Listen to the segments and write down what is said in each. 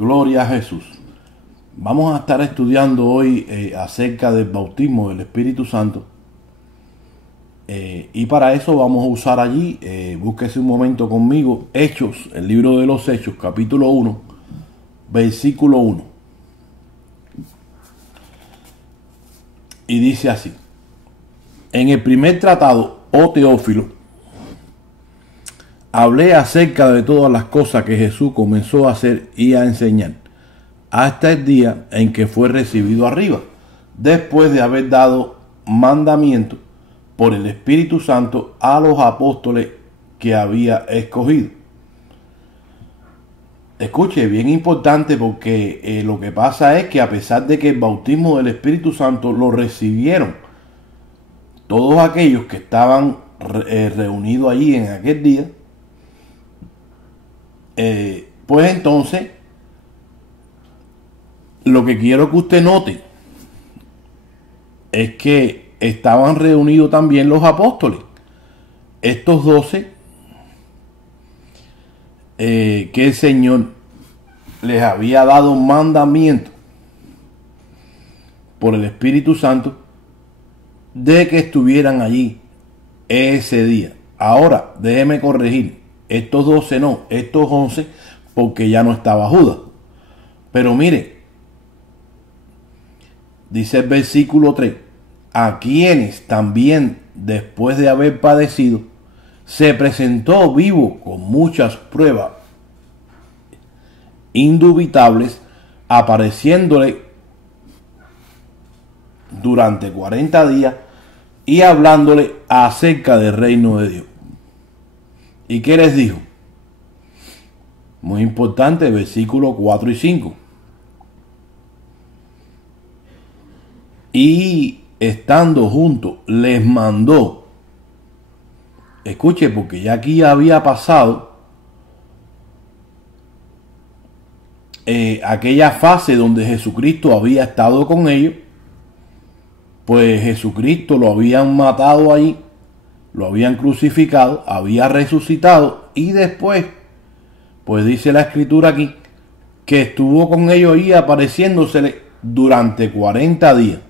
Gloria a Jesús. Vamos a estar estudiando hoy acerca del bautismo del Espíritu Santo. Y para eso vamos a usar allí, búsquese un momento conmigo, Hechos, el libro de los Hechos, capítulo 1, versículo 1. Y dice así: en el primer tratado, oh Teófilo, hablé acerca de todas las cosas que Jesús comenzó a hacer y a enseñar, hasta el día en que fue recibido arriba, después de haber dado mandamiento por el Espíritu Santo a los apóstoles que había escogido. Escuche, bien importante, porque lo que pasa es que a pesar de que el bautismo del Espíritu Santo lo recibieron todos aquellos que estaban reunidos allí en aquel día, pues entonces lo que quiero que usted note es que estaban reunidos también los apóstoles, estos 12 que el Señor les había dado mandamiento por el Espíritu Santo de que estuvieran allí ese día. Ahora, déjeme corregir, estos 12 no, estos 11, porque ya no estaba Judas. Pero mire, dice el versículo 3, a quienes también después de haber padecido, se presentó vivo con muchas pruebas indubitables, apareciéndole durante 40 días y hablándole acerca del reino de Dios. ¿Y qué les dijo? Muy importante, versículos 4 y 5. Y estando juntos, les mandó. Escuche, porque ya aquí había pasado aquella fase donde Jesucristo había estado con ellos. Pues Jesucristo lo habían matado ahí, lo habían crucificado, había resucitado, y después, pues dice la escritura aquí, que estuvo con ellos ahí apareciéndosele durante 40 días.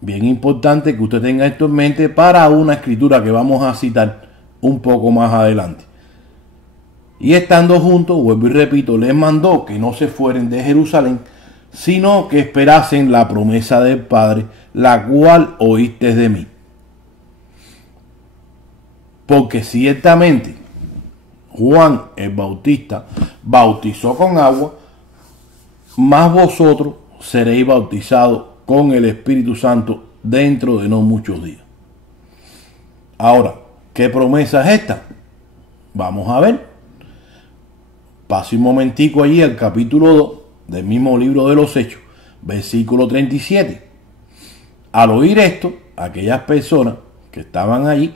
Bien importante que usted tenga esto en mente para una escritura que vamos a citar un poco más adelante. Y estando juntos, vuelvo y repito, les mandó que no se fueren de Jerusalén, sino que esperasen la promesa del Padre, la cual oíste de mí. Porque ciertamente Juan el Bautista bautizó con agua, mas vosotros seréis bautizados con el Espíritu Santo dentro de no muchos días. Ahora, ¿qué promesa es esta? Vamos a ver. Pase un momentico allí al capítulo 2 del mismo libro de los Hechos, versículo 37. Al oír esto, aquellas personas que estaban allí,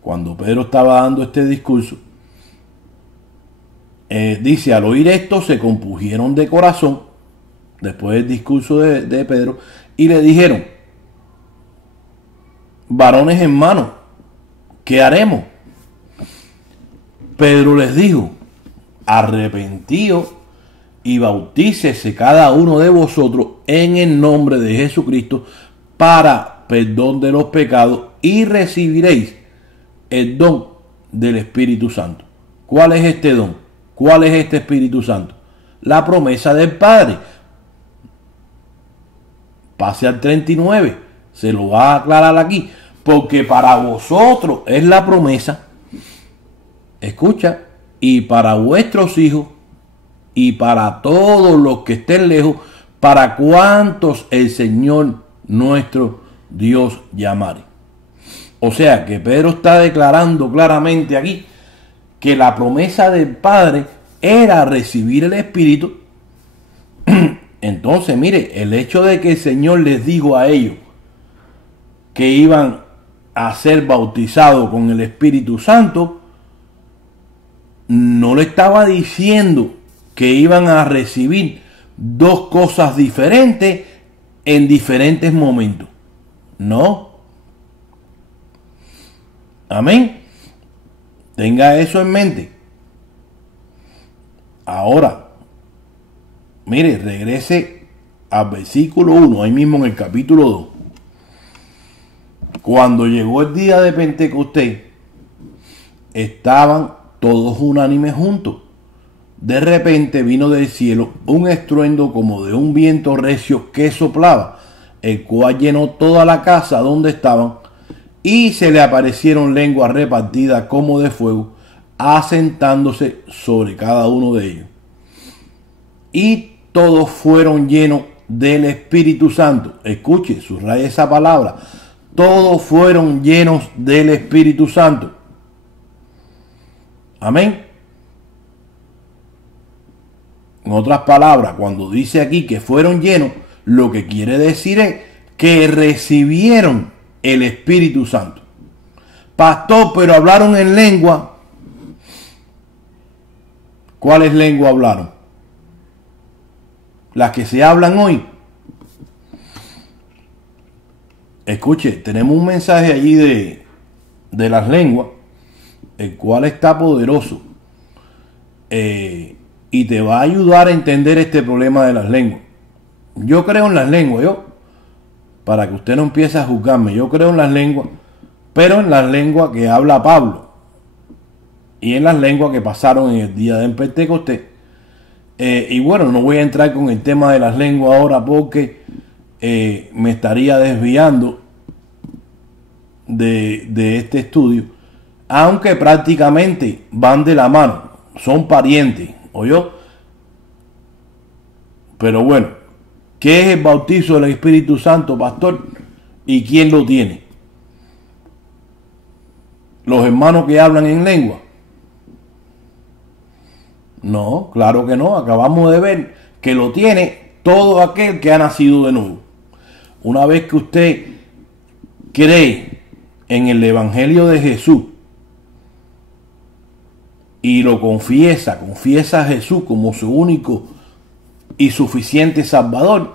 cuando Pedro estaba dando este discurso, dice, al oír esto se compusieron de corazón, después del discurso de Pedro, y le dijeron, varones hermanos, ¿qué haremos? Pedro les dijo, arrepentíos y bautícese cada uno de vosotros en el nombre de Jesucristo para perdón de los pecados y recibiréis el don del Espíritu Santo. ¿Cuál es este don? ¿Cuál es este Espíritu Santo? La promesa del Padre. Pase al 39, se lo va a aclarar aquí, porque para vosotros es la promesa, escucha, y para vuestros hijos, y para todos los que estén lejos, para cuantos el Señor nuestro Dios llamare. O sea que Pedro está declarando claramente aquí que la promesa del Padre era recibir el Espíritu. Entonces, mire, el hecho de que el Señor les dijo a ellos que iban a ser bautizados con el Espíritu Santo, no le estaba diciendo que iban a recibir dos cosas diferentes en diferentes momentos. No. Amén. Tenga eso en mente. Ahora, mire, regrese al versículo 1, ahí mismo en el capítulo 2. Cuando llegó el día de Pentecostés, estaban todos unánimes juntos. De repente vino del cielo un estruendo como de un viento recio que soplaba, el cual llenó toda la casa donde estaban, y se le aparecieron lenguas repartidas como de fuego, asentándose sobre cada uno de ellos. Y todos fueron llenos del Espíritu Santo. Escuche, subraya esa palabra. Todos fueron llenos del Espíritu Santo. Amén. En otras palabras, cuando dice aquí que fueron llenos, lo que quiere decir es que recibieron el Espíritu Santo. Pastor, pero hablaron en lengua. ¿Cuáles lenguas hablaron? Las que se hablan hoy. Escuche, tenemos un mensaje allí de las lenguas, el cual está poderoso. Y te va a ayudar a entender este problema de las lenguas. Yo creo en las lenguas, para que usted no empiece a juzgarme, yo creo en las lenguas, pero en las lenguas que habla Pablo y en las lenguas que pasaron en el día del Pentecostés. Y bueno, no voy a entrar con el tema de las lenguas ahora porque me estaría desviando de este estudio, aunque prácticamente van de la mano, son parientes, ¿oyó? Pero bueno, ¿qué es el bautizo del Espíritu Santo, pastor? ¿Y quién lo tiene? ¿Los hermanos que hablan en lengua? No, claro que no. Acabamos de ver que lo tiene todo aquel que ha nacido de nuevo. Una vez que usted cree en el Evangelio de Jesús y lo confiesa a Jesús como su único y suficiente Salvador,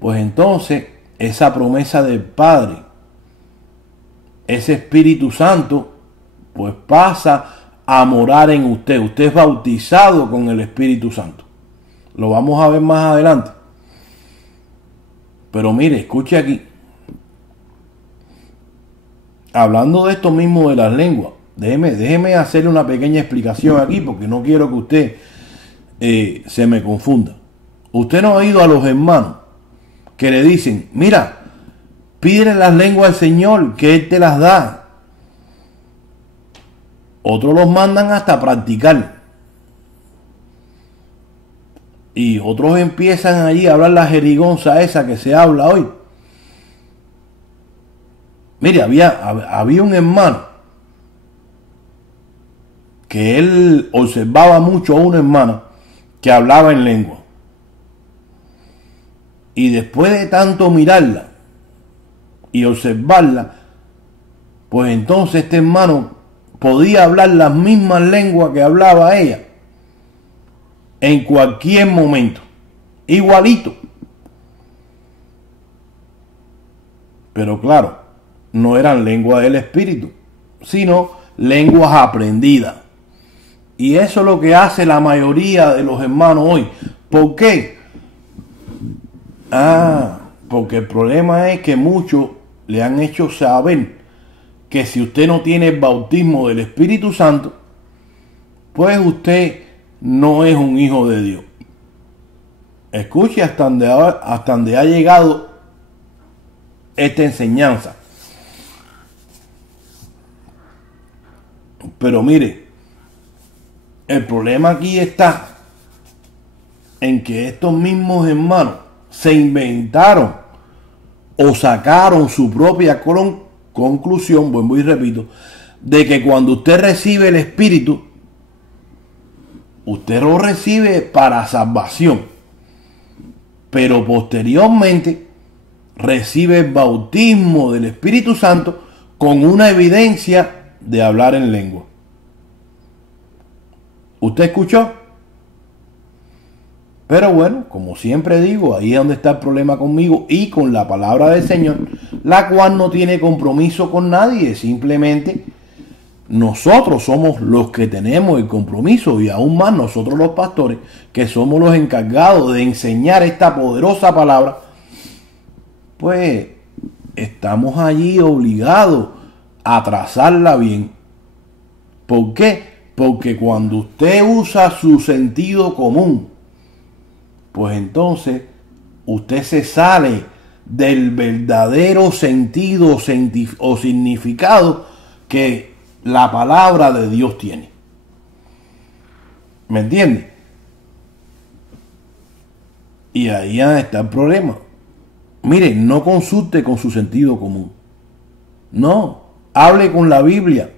pues entonces esa promesa del Padre, ese Espíritu Santo, pues pasa a morar en usted. Usted es bautizado con el Espíritu Santo. Lo vamos a ver más adelante. Pero mire, escuche aquí. Hablando de esto mismo de las lenguas, déjeme hacerle una pequeña explicación aquí porque no quiero que usted se me confunda. Usted no ha oído a los hermanos que le dicen, mira, pídele las lenguas al Señor, que Él te las da. Otros los mandan hasta practicar. Y otros empiezan allí a hablar la jerigonza esa que se habla hoy. Mire, había un hermano que él observaba mucho a una hermana que hablaba en lengua. Y después de tanto mirarla y observarla, pues entonces este hermano podía hablar las mismas lenguas que hablaba ella en cualquier momento, igualito. Pero claro, no eran lenguas del Espíritu, sino lenguas aprendidas. Y eso es lo que hace la mayoría de los hermanos hoy. ¿Por qué? Porque el problema es que muchos le han hecho saber que si usted no tiene el bautismo del Espíritu Santo, pues usted no es un hijo de Dios. Escuche hasta donde ha llegado esta enseñanza. Pero mire, el problema aquí está en que estos mismos hermanos se inventaron o sacaron su propia conclusión, vuelvo y repito, de que cuando usted recibe el Espíritu, usted lo recibe para salvación, pero posteriormente recibe el bautismo del Espíritu Santo con una evidencia de hablar en lengua. ¿Usted escuchó? Pero bueno, como siempre digo, ahí es donde está el problema conmigo y con la palabra del Señor, la cual no tiene compromiso con nadie, simplemente nosotros somos los que tenemos el compromiso, y aún más nosotros los pastores, que somos los encargados de enseñar esta poderosa palabra, pues estamos allí obligados a trazarla bien. ¿Por qué? Porque cuando usted usa su sentido común, pues entonces usted se sale del verdadero sentido o significado que la palabra de Dios tiene. ¿Me entiende? Y ahí está el problema. Mire, no consulte con su sentido común. No, hable con la Biblia.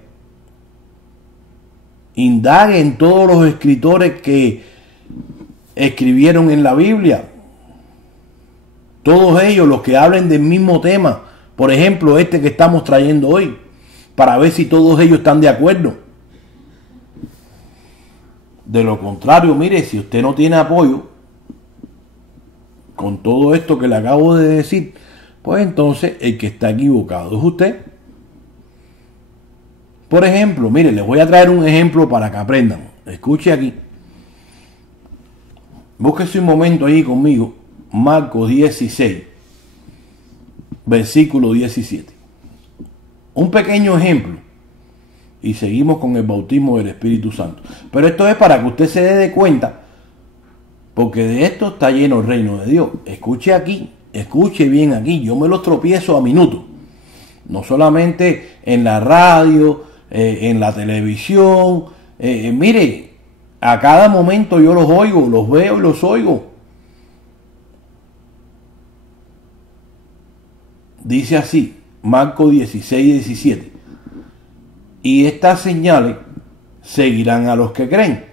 Indague en todos los escritores que escribieron en la Biblia. Todos ellos, los que hablen del mismo tema. Por ejemplo, este que estamos trayendo hoy. Para ver si todos ellos están de acuerdo. De lo contrario, mire, si usted no tiene apoyo con todo esto que le acabo de decir, pues entonces el que está equivocado es usted. Por ejemplo, mire, les voy a traer un ejemplo para que aprendan. Escuche aquí. Búsquese un momento ahí conmigo. Marcos 16, versículo 17. Un pequeño ejemplo. Y seguimos con el bautismo del Espíritu Santo. Pero esto es para que usted se dé cuenta, porque de esto está lleno el reino de Dios. Escuche aquí, escuche bien aquí. Yo me los tropiezo a minutos. No solamente en la radio, en la televisión. Mire, a cada momento yo los oigo, los veo y los oigo. Dice así, Marcos 16, 17. Y estas señales seguirán a los que creen.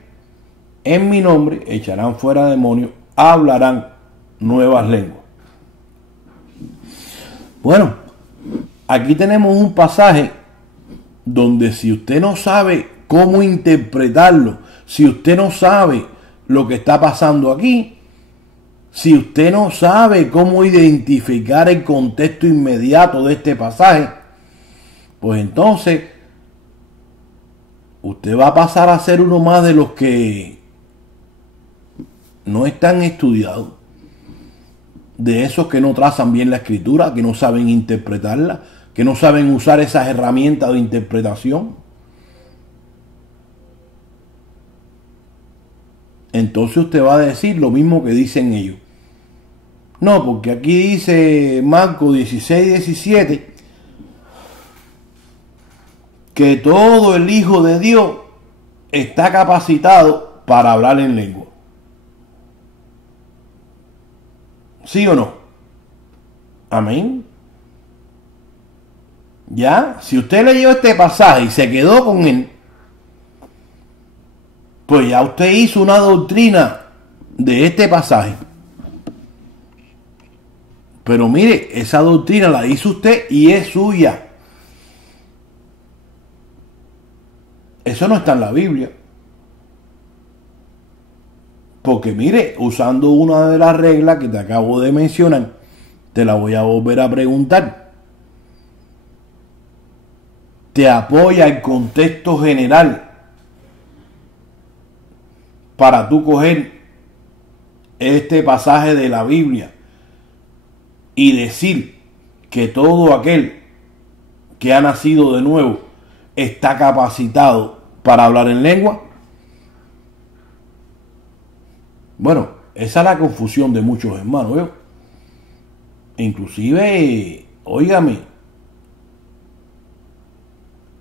En mi nombre echarán fuera demonios, hablarán nuevas lenguas. Bueno, aquí tenemos un pasaje donde si usted no sabe cómo interpretarlo, si usted no sabe lo que está pasando aquí, si usted no sabe cómo identificar el contexto inmediato de este pasaje, pues entonces usted va a pasar a ser uno más de los que no están estudiados, de esos que no trazan bien la escritura, que no saben interpretarla, que no saben usar esas herramientas de interpretación. Entonces usted va a decir lo mismo que dicen ellos. No, porque aquí dice Marcos 16, 17, que todo el Hijo de Dios está capacitado para hablar en lengua. ¿Sí o no? Amén. Ya, si usted leyó este pasaje y se quedó con él, pues ya usted hizo una doctrina de este pasaje. Pero mire, esa doctrina la hizo usted y es suya. Eso no está en la Biblia. Porque mire, usando una de las reglas que te acabo de mencionar, te la voy a volver a preguntar. ¿Te apoya el contexto general para tú coger este pasaje de la Biblia y decir que todo aquel que ha nacido de nuevo está capacitado para hablar en lengua? Bueno, esa es la confusión de muchos hermanos, ¿veo? Inclusive, óigame,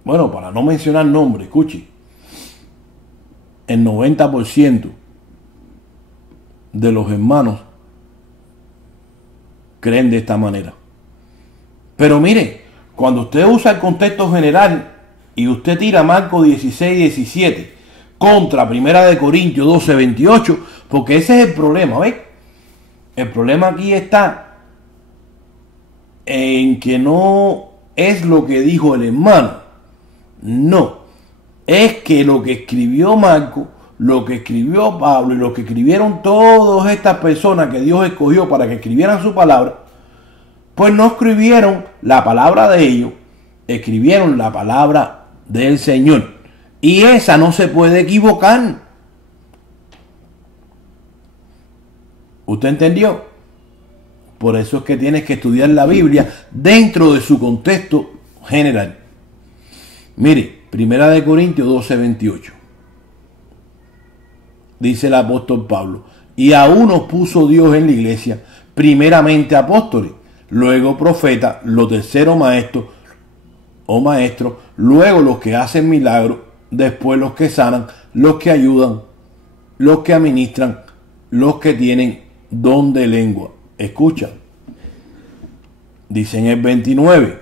bueno, para no mencionar nombres, escuche, el 90% de los hermanos creen de esta manera. Pero mire, cuando usted usa el contexto general y usted tira Marcos 16, 17 contra 1 Corintios 12, 28, porque ese es el problema, ¿ves? El problema aquí está en que no es lo que dijo el hermano. No, es que lo que escribió Marco, lo que escribió Pablo y lo que escribieron todas estas personas que Dios escogió para que escribieran su palabra, pues no escribieron la palabra de ellos, escribieron la palabra del Señor. Y esa no se puede equivocar. ¿Usted entendió? Por eso es que tienes que estudiar la Biblia dentro de su contexto general. Mire, 1 Corintios 12:28. Dice el apóstol Pablo: y a unos puso Dios en la iglesia, primeramente apóstoles, luego profetas, los terceros maestros o maestros, luego los que hacen milagros, después los que sanan, los que ayudan, los que administran, los que tienen don de lengua. Escucha, dice en el 29,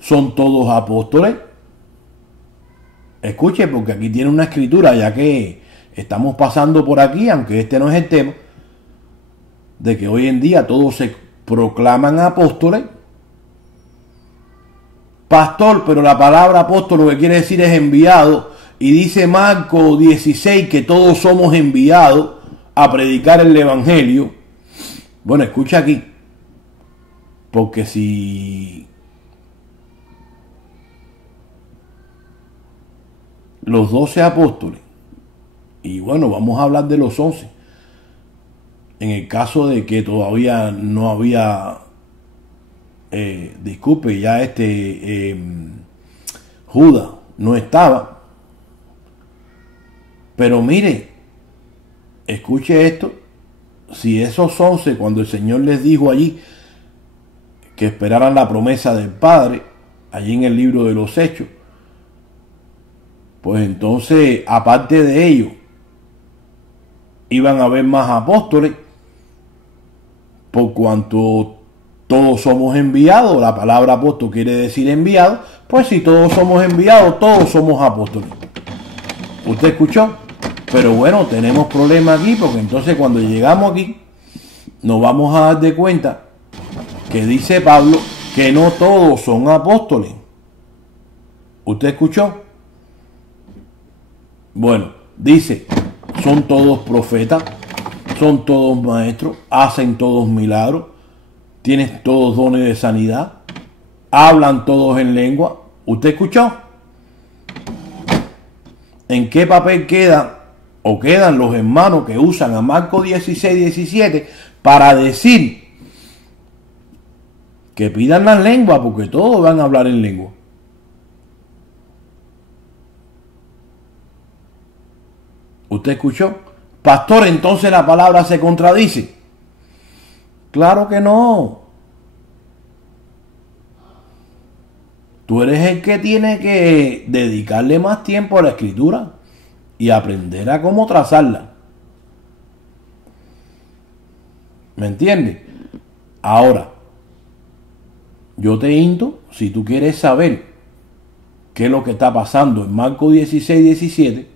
¿son todos apóstoles? Escuche, porque aquí tiene una escritura, ya que estamos pasando por aquí, aunque este no es el tema, de que hoy en día todos se proclaman apóstoles. Pastor, pero la palabra apóstol lo que quiere decir es enviado, y dice Marcos 16 que todos somos enviados a predicar el evangelio. Bueno, escucha aquí, porque si los 12 apóstoles, y bueno, vamos a hablar de los 11, en el caso de que todavía no había, disculpe, ya Judas no estaba, pero mire, escuche esto, si esos 11, cuando el Señor les dijo allí que esperaran la promesa del Padre, allí en el libro de los Hechos, pues entonces, aparte de ellos, iban a haber más apóstoles, por cuanto todos somos enviados. La palabra apóstol quiere decir enviado. Pues si todos somos enviados, todos somos apóstoles. ¿Usted escuchó? Pero bueno, tenemos problemas aquí, porque entonces cuando llegamos aquí nos vamos a dar de cuenta que dice Pablo que no todos son apóstoles. ¿Usted escuchó? Bueno, dice, son todos profetas, son todos maestros, hacen todos milagros, tienen todos dones de sanidad, hablan todos en lengua. ¿Usted escuchó? ¿En qué papel quedan los hermanos que usan a Marcos 16:17 para decir que pidan las lenguas, porque todos van a hablar en lengua? ¿Usted escuchó? Pastor, entonces la palabra se contradice. Claro que no. Tú eres el que tiene que dedicarle más tiempo a la escritura y aprender a cómo trazarla. ¿Me entiendes? Ahora, yo te insto, si tú quieres saber qué es lo que está pasando en Marcos 16:17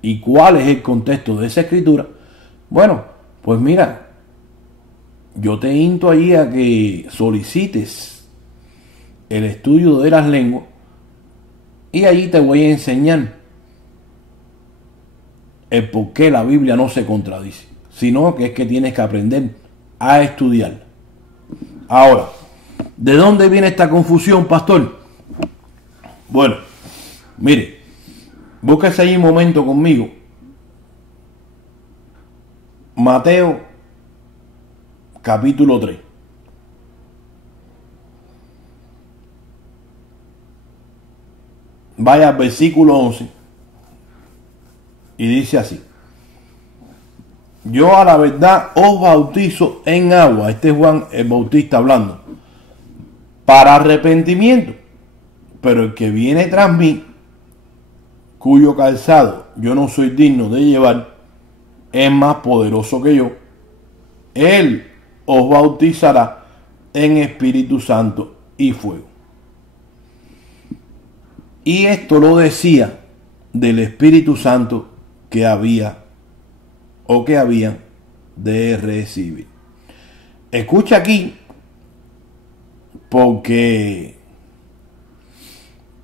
y cuál es el contexto de esa escritura, bueno, pues mira, yo te insto allí a que solicites el estudio de las lenguas y allí te voy a enseñar el por qué la Biblia no se contradice, sino que es que tienes que aprender a estudiar. Ahora, ¿de dónde viene esta confusión, pastor? Bueno, mire, búsquese ahí un momento conmigo. Mateo, capítulo 3. Vaya al versículo 11 y dice así: yo a la verdad os bautizo en agua. Este es Juan el Bautista hablando, para arrepentimiento, pero el que viene tras mí, cuyo calzado yo no soy digno de llevar, es más poderoso que yo. Él os bautizará en Espíritu Santo y fuego. Y esto lo decía del Espíritu Santo que había o que habían de recibir. Escucha aquí, porque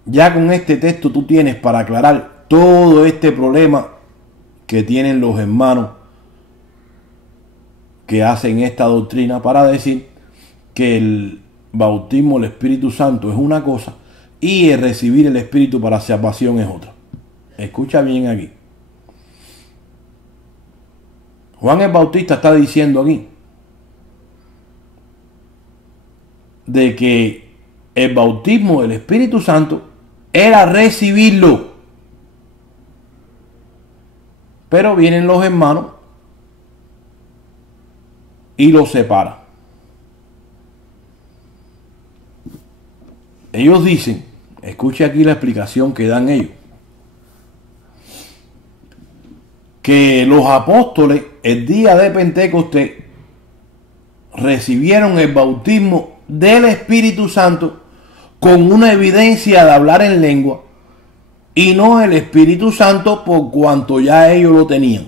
ya con este texto tú tienes para aclarar todo este problema que tienen los hermanos que hacen esta doctrina para decir que el bautismo del Espíritu Santo es una cosa y el recibir el Espíritu para salvación es otra. Escucha bien aquí. Juan el Bautista está diciendo aquí de que el bautismo del Espíritu Santo era recibirlo. Pero vienen los hermanos y los separan. Ellos dicen, escuche aquí la explicación que dan ellos, que los apóstoles el día de Pentecostés recibieron el bautismo del Espíritu Santo con una evidencia de hablar en lengua y no el Espíritu Santo por cuanto ya ellos lo tenían.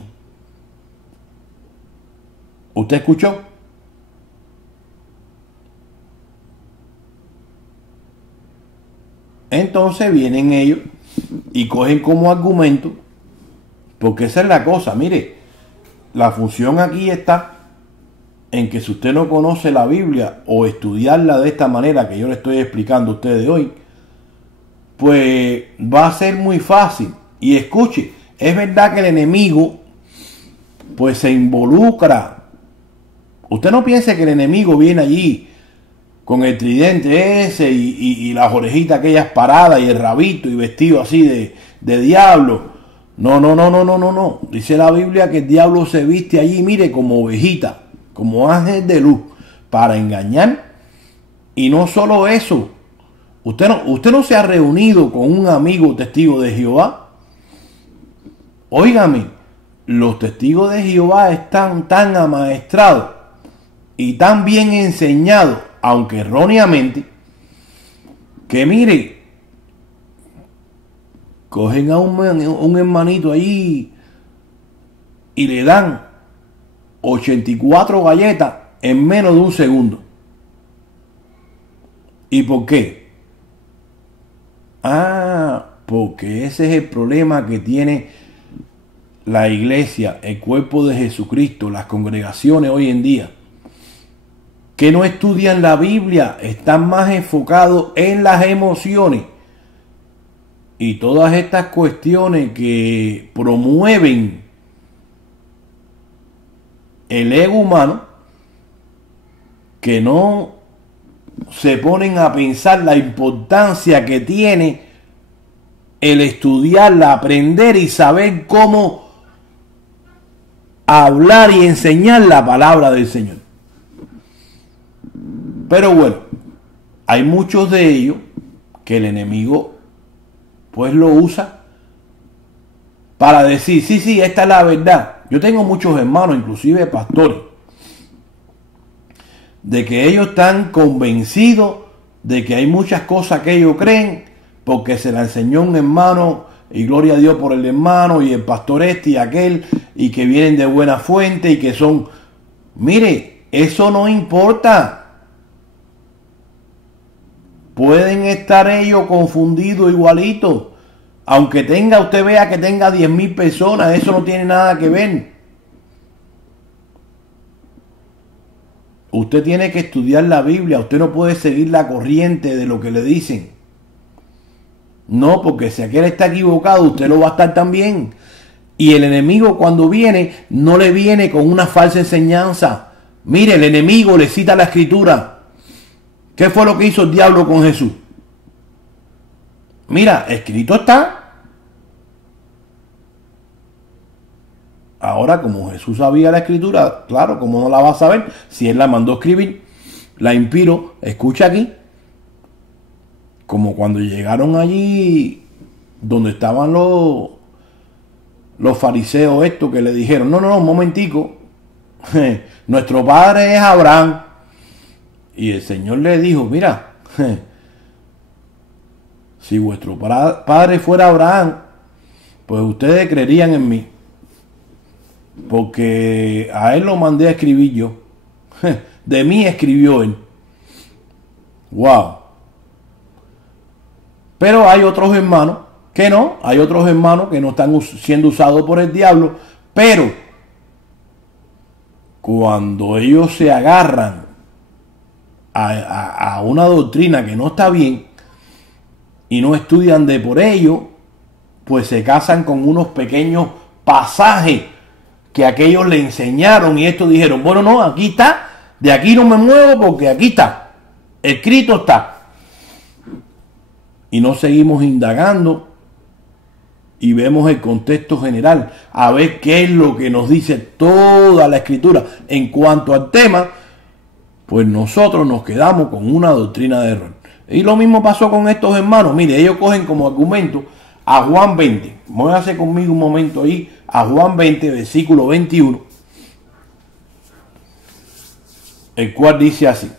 ¿Usted escuchó? Entonces vienen ellos y cogen como argumento, porque esa es la cosa, mire, la función aquí está en que si usted no conoce la Biblia o estudiarla de esta manera que yo le estoy explicando a ustedes hoy, pues va a ser muy fácil. Y escuche, es verdad que el enemigo pues se involucra. Usted no piense que el enemigo viene allí con el tridente ese y las orejitas aquellas paradas y el rabito y vestido así de diablo. No. Dice la Biblia que el diablo se viste allí, mire, como ovejita, como ángel de luz, para engañar. Y no solo eso, usted no se ha reunido con un amigo testigo de Jehová. Óigame, los testigos de Jehová están tan amaestrados y tan bien enseñados, aunque erróneamente, que mire, cogen a un hermanito allí y le dan 84 galletas en menos de un segundo. ¿Y por qué? Porque ese es el problema que tiene la iglesia, el cuerpo de Jesucristo, las congregaciones hoy en día, que no estudian la Biblia, están más enfocados en las emociones y todas estas cuestiones que promueven el ego humano, que no se ponen a pensar la importancia que tiene el estudiarla, aprender y saber cómo hablar y enseñar la palabra del Señor. Pero bueno, hay muchos de ellos que el enemigo pues lo usa para decir, sí, esta es la verdad. Yo tengo muchos hermanos, inclusive pastores, de que ellos están convencidos de que hay muchas cosas que ellos creen porque se la enseñó un hermano y gloria a Dios por el hermano y el pastor este y aquel y que vienen de buena fuente y que son, mire, eso no importa. Pueden estar ellos confundidos igualitos. Aunque usted vea que tenga 10,000 personas, eso no tiene nada que ver. Usted tiene que estudiar la Biblia. Usted no puede seguir la corriente de lo que le dicen. No, porque si aquel está equivocado, usted lo va a estar también. Y el enemigo cuando viene, no le viene con una falsa enseñanza. Mire, el enemigo le cita la escritura. ¿Qué fue lo que hizo el diablo con Jesús? Mira, escrito está. Ahora, como Jesús sabía la escritura, claro, ¿cómo no la va a saber? Si él la mandó a escribir, la inspiró. Escucha aquí. Como cuando llegaron allí donde estaban los fariseos estos que le dijeron, no, un momentico. Nuestro padre es Abraham. Y el Señor le dijo, mira, si vuestro padre fuera Abraham, pues ustedes creerían en mí. Porque a él lo mandé a escribir yo. De mí escribió él. Wow. Pero hay otros hermanos que no. Hay otros hermanos que no están siendo usados por el diablo. Pero cuando ellos se agarran a una doctrina que no está bien, y no estudian de por ello, pues se casan con unos pequeños pasajes que aquellos le enseñaron y estos dijeron, bueno, no, aquí está, de aquí no me muevo porque aquí está, escrito está. Y no seguimos indagando y vemos el contexto general, a ver qué es lo que nos dice toda la escritura en cuanto al tema, pues nosotros nos quedamos con una doctrina de error. Y lo mismo pasó con estos hermanos. Mire, ellos cogen como argumento a Juan 20. Voy a hacer conmigo un momento ahí a Juan 20, versículo 21, el cual dice así.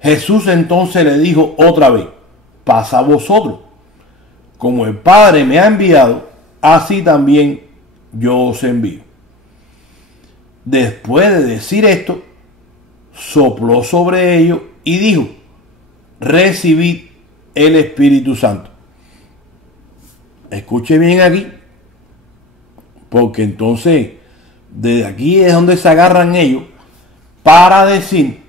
Jesús entonces le dijo otra vez, pasa vosotros, como el Padre me ha enviado, así también yo os envío. Después de decir esto, sopló sobre ellos y dijo, recibid el Espíritu Santo. Escuche bien aquí, porque entonces desde aquí es donde se agarran ellos para decir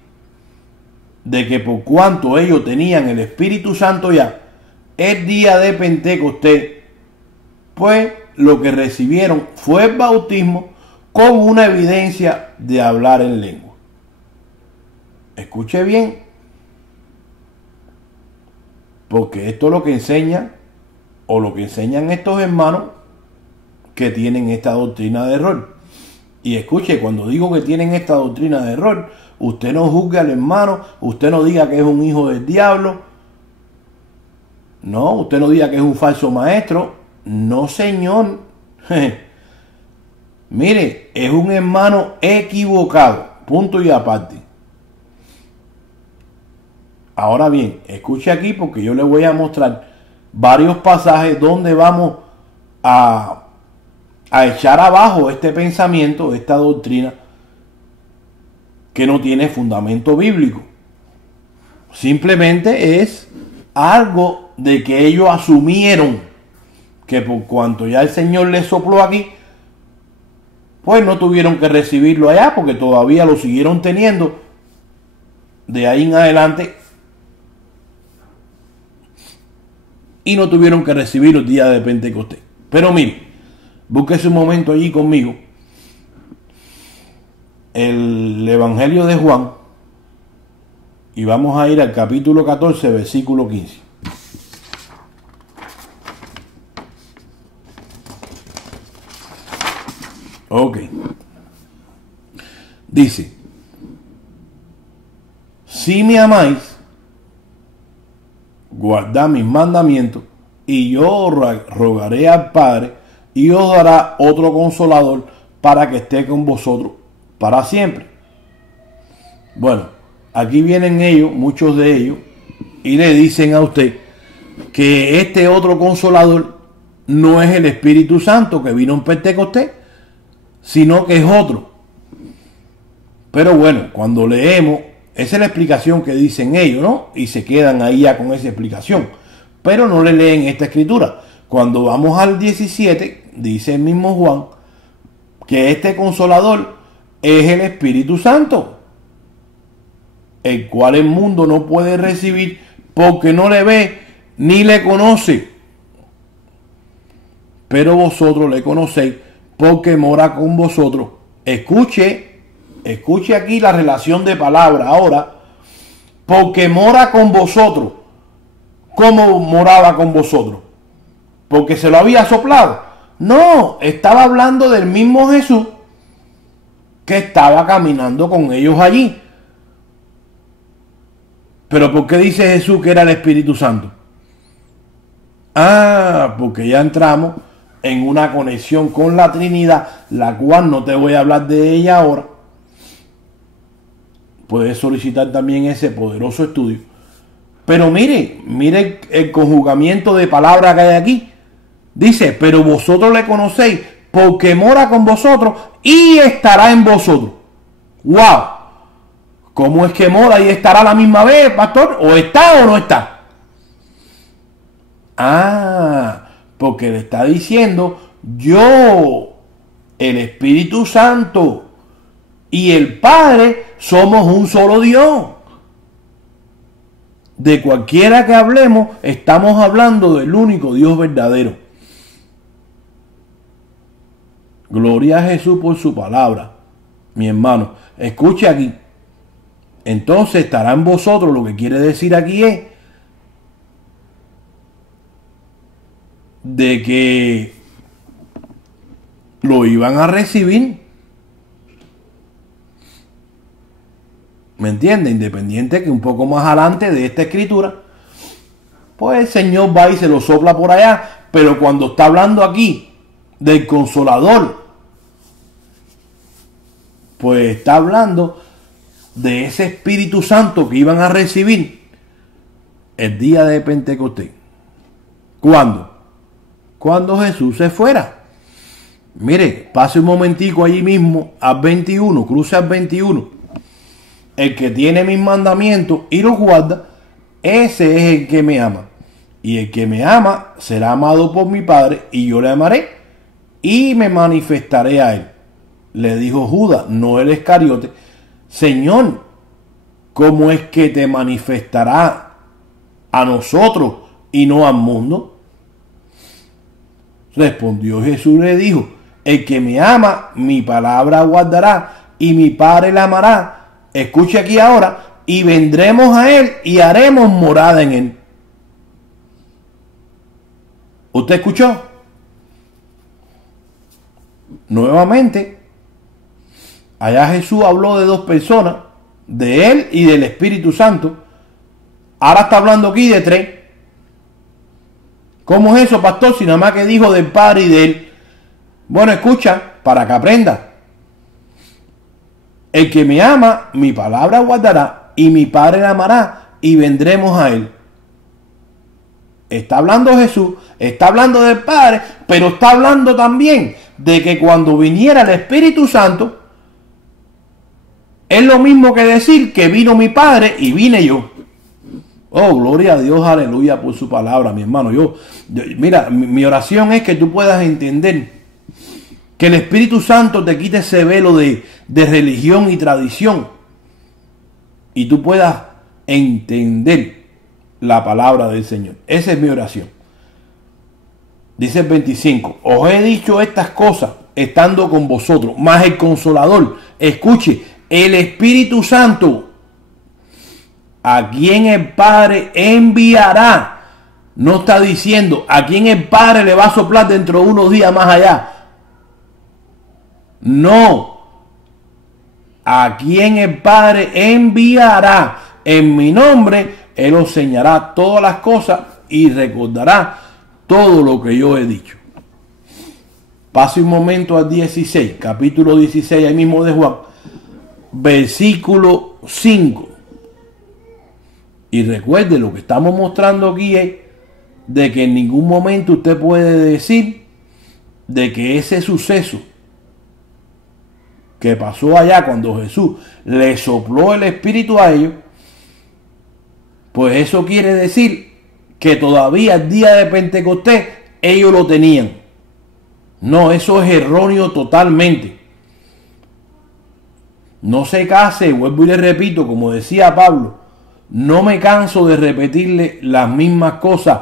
de que por cuanto ellos tenían el Espíritu Santo ya, el día de Pentecostés, pues lo que recibieron fue el bautismo con una evidencia de hablar en lengua. Escuche bien, porque esto es lo que enseña, o lo que enseñan estos hermanos que tienen esta doctrina de error. Y escuche, cuando digo que tienen esta doctrina de error, usted no juzgue al hermano, usted no diga que es un hijo del diablo, no, usted no diga que es un falso maestro, no señor. Mire, es un hermano equivocado, punto y aparte. Ahora bien, escuche aquí porque yo le voy a mostrar varios pasajes donde vamos a echar abajo este pensamiento, esta doctrina que no tiene fundamento bíblico. Simplemente es algo de que ellos asumieron que por cuanto ya el Señor les sopló aquí, pues no tuvieron que recibirlo allá porque todavía lo siguieron teniendo de ahí en adelante y no tuvieron que recibir el día de Pentecostés. Pero mire, búsquese un momento allí conmigo el Evangelio de Juan y vamos a ir al capítulo 14, versículo 15. Ok. Dice, si me amáis, guardad mis mandamientos, y yo rogaré al Padre, y os dará otro consolador para que esté con vosotros para siempre. Bueno, aquí vienen ellos, muchos de ellos, y le dicen a usted que este otro consolador no es el Espíritu Santo que vino en Pentecostés, sino que es otro. Pero bueno, cuando leemos, esa es la explicación que dicen ellos, ¿no? Y se quedan ahí ya con esa explicación. Pero no le leen esta escritura. Cuando vamos al 17, dice el mismo Juan, que este consolador es el Espíritu Santo, el cual el mundo no puede recibir porque no le ve ni le conoce. Pero vosotros le conocéis porque mora con vosotros. Escuche aquí la relación de palabra ahora. Porque mora con vosotros. ¿Cómo moraba con vosotros? Porque se lo había soplado. No, estaba hablando del mismo Jesús que estaba caminando con ellos allí. Pero ¿por qué dice Jesús que era el Espíritu Santo? Ah, porque ya entramos en una conexión con la Trinidad, la cual no te voy a hablar de ella ahora. Puedes solicitar también ese poderoso estudio. Pero mire el conjugamiento de palabras que hay aquí. Dice, pero vosotros le conocéis porque mora con vosotros y estará en vosotros. ¡Wow! ¿Cómo es que mora y estará a la misma vez, pastor? ¿O está o no está? Ah, porque le está diciendo, yo, el Espíritu Santo y el Padre somos un solo Dios. de cualquiera que hablemos, estamos hablando del único Dios verdadero. Gloria a Jesús por su palabra, mi hermano. Escuche aquí. Entonces estará en vosotros, lo que quiere decir aquí es de que lo iban a recibir. ¿Me entiende? Independiente que un poco más adelante de esta escritura, pues el Señor va y se lo sopla por allá. Pero cuando está hablando aquí del Consolador, pues está hablando de ese Espíritu Santo que iban a recibir el día de Pentecostés. ¿Cuándo? Cuando Jesús se fuera. Mire, pase un momentico allí mismo al 21, cruce al 21. El que tiene mis mandamientos y los guarda, ese es el que me ama. Y el que me ama será amado por mi Padre, y yo le amaré y me manifestaré a él. Le dijo Judas, no el Iscariote: Señor, ¿cómo es que te manifestará a nosotros y no al mundo? Respondió Jesús, le dijo: el que me ama, mi palabra guardará, y mi Padre la amará. Escuche aquí ahora: y vendremos a él y haremos morada en él. ¿Usted escuchó? Nuevamente, allá Jesús habló de dos personas, de él y del Espíritu Santo. Ahora está hablando aquí de tres. ¿Cómo es eso, pastor? Si nada más que dijo del Padre y de él. Bueno, escucha, para que aprenda. El que me ama, mi palabra guardará, y mi Padre la amará, y vendremos a él. Está hablando Jesús, está hablando del Padre, pero está hablando también de que cuando viniera el Espíritu Santo, es lo mismo que decir que vino mi Padre y vine yo. Oh, gloria a Dios, aleluya por su palabra, mi hermano. Mira, mi oración es que tú puedas entender que el Espíritu Santo te quite ese velo de religión y tradición, y tú puedas entender la palabra del Señor. Esa es mi oración. Dice el 25: os he dicho estas cosas estando con vosotros, mas el Consolador, escuche, el Espíritu Santo, a quien el Padre enviará. No está diciendo a quien el Padre le va a soplar dentro de unos días más allá. No, a quien el Padre enviará en mi nombre, él os enseñará todas las cosas y recordará todo lo que yo he dicho. Pase un momento al 16, capítulo 16, ahí mismo de Juan, versículo 5. Y recuerde, lo que estamos mostrando aquí es de que en ningún momento usted puede decir de que ese suceso que pasó allá cuando Jesús le sopló el Espíritu a ellos, pues eso quiere decir que todavía el día de Pentecostés ellos lo tenían. No, eso es erróneo totalmente. No se case, vuelvo y le repito, como decía Pablo, no me canso de repetirle las mismas cosas.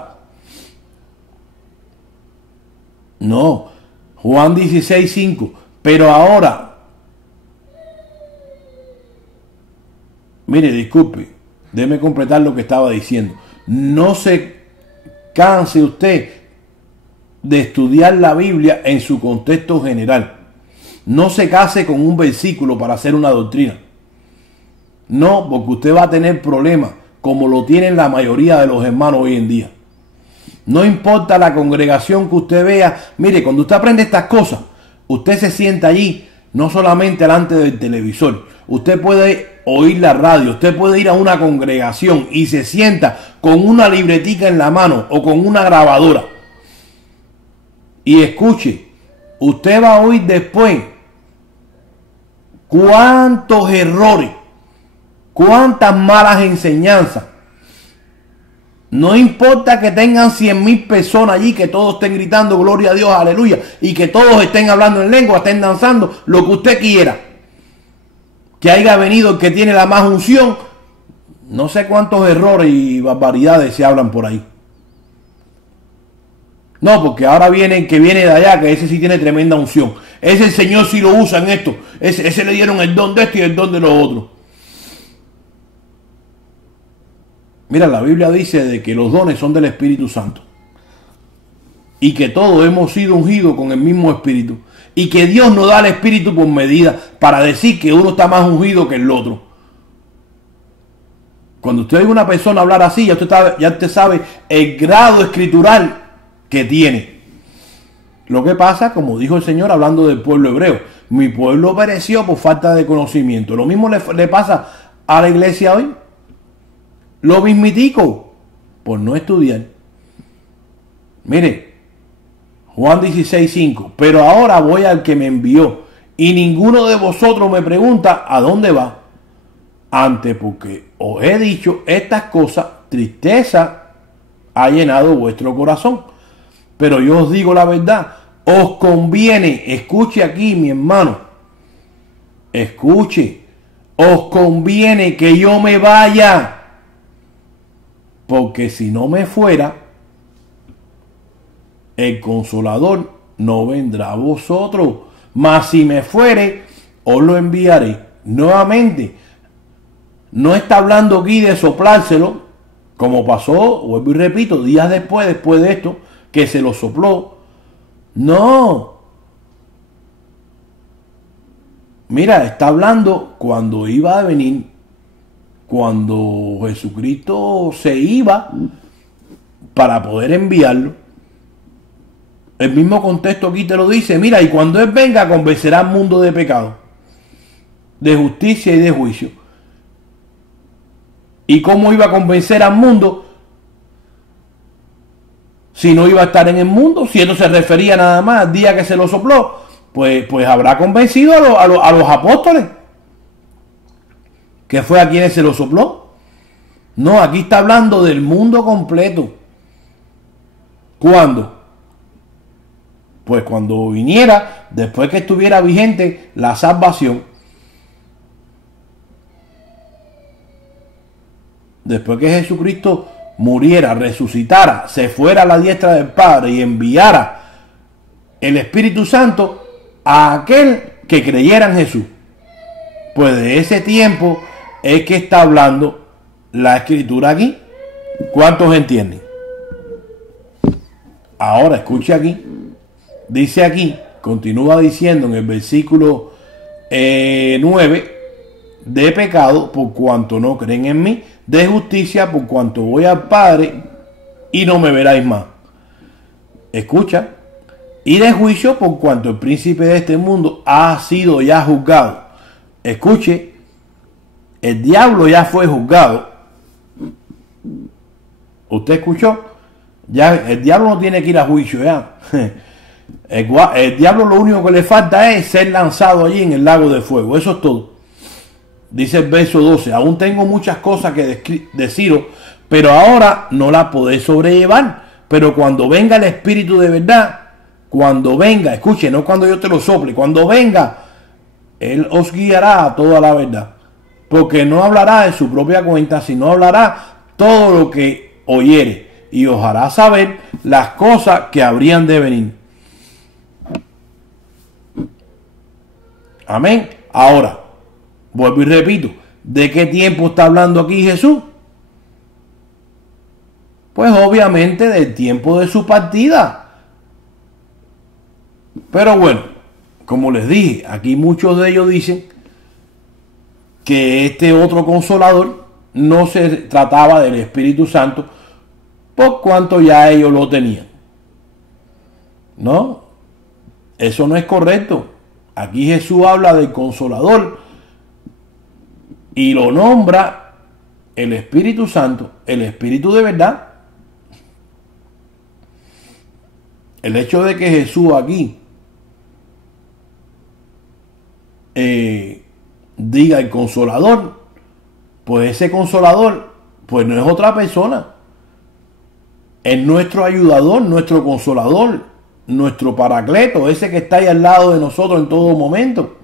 No, Juan 16:5, pero ahora, mire, disculpe, déjeme completar lo que estaba diciendo. No se canse usted de estudiar la Biblia en su contexto general. No se case con un versículo para hacer una doctrina. No, porque usted va a tener problemas, como lo tienen la mayoría de los hermanos hoy en día. No importa la congregación que usted vea. Mire, cuando usted aprende estas cosas, usted se sienta allí, no solamente delante del televisor. Usted puede oír la radio, usted puede ir a una congregación y se sienta con una libretica en la mano o con una grabadora. Y escuche, usted va a oír después cuántos errores, cuántas malas enseñanzas. No importa que tengan 100,000 personas allí, que todos estén gritando gloria a Dios, aleluya, y que todos estén hablando en lengua, estén danzando, lo que usted quiera. Que haya venido el que tiene la más unción. No sé cuántos errores y barbaridades se hablan por ahí. No, porque ahora viene que viene de allá, que ese sí tiene tremenda unción. Ese Señor sí lo usa en esto. Ese le dieron el don de esto y el don de lo otro. Mira, la Biblia dice de que los dones son del Espíritu Santo. Y que todos hemos sido ungidos con el mismo Espíritu. Y que Dios nos da el Espíritu por medida para decir que uno está más ungido que el otro. Cuando usted oye a una persona hablar así, ya usted sabe el grado escritural que tiene. Lo que pasa, como dijo el Señor hablando del pueblo hebreo, mi pueblo pereció por falta de conocimiento. Lo mismo le pasa a la iglesia hoy. Lo mismitico por no estudiar. Mire, Juan 16:5. Pero ahora voy al que me envió, y ninguno de vosotros me pregunta a dónde va. Antes, porque os he dicho estas cosas, tristeza ha llenado vuestro corazón. Pero yo os digo la verdad, os conviene, escuche aquí mi hermano, escuche, os conviene que yo me vaya, porque si no me fuera, el Consolador no vendrá a vosotros, mas si me fuere, os lo enviaré. Nuevamente, no está hablando aquí de soplárselo, como pasó, vuelvo y repito, días después de esto, que se lo sopló. No. Mira, está hablando cuando iba a venir, cuando Jesucristo se iba para poder enviarlo. El mismo contexto aquí te lo dice. Mira, y cuando Él venga, convencerá al mundo de pecado, de justicia y de juicio. ¿Y cómo iba a convencer al mundo si no iba a estar en el mundo? Si esto se refería nada más al día que se lo sopló, pues habrá convencido a los apóstoles, que fue a quienes se lo sopló. No, aquí está hablando del mundo completo. ¿Cuándo? Pues cuando viniera, después que estuviera vigente la salvación. Después que Jesucristo muriera, resucitara, se fuera a la diestra del Padre y enviara el Espíritu Santo a aquel que creyera en Jesús. Pues de ese tiempo es que está hablando la Escritura aquí. ¿Cuántos entienden? Ahora escuche aquí. Dice aquí, continúa diciendo en el versículo 9, de pecado por cuanto no creen en mí, de justicia por cuanto voy al Padre y no me veráis más. Escucha. Y de juicio por cuanto el príncipe de este mundo ha sido ya juzgado. Escuche, el diablo ya fue juzgado. ¿Usted escuchó? Ya el diablo no tiene que ir a juicio ya. El diablo lo único que le falta es ser lanzado allí en el lago de fuego. Eso es todo. Dice el verso 12, aún tengo muchas cosas que deciros, pero ahora no las podéis sobrellevar. Pero cuando venga el Espíritu de verdad, cuando venga, escuche, no cuando yo te lo sople, cuando venga, Él os guiará a toda la verdad. Porque no hablará de su propia cuenta, sino hablará todo lo que oyere y os hará saber las cosas que habrían de venir. Amén. Ahora, vuelvo y repito, ¿de qué tiempo está hablando aquí Jesús? Pues obviamente del tiempo de su partida. Pero bueno, como les dije, aquí muchos de ellos dicen que este otro consolador no se trataba del Espíritu Santo por cuanto ya ellos lo tenían. No, eso no es correcto. Aquí Jesús habla del consolador y lo nombra el Espíritu Santo, el Espíritu de verdad. El hecho de que Jesús aquí diga el consolador, pues ese consolador pues no es otra persona, es nuestro ayudador, nuestro consolador, nuestro paracleto, ese que está ahí al lado de nosotros en todo momento.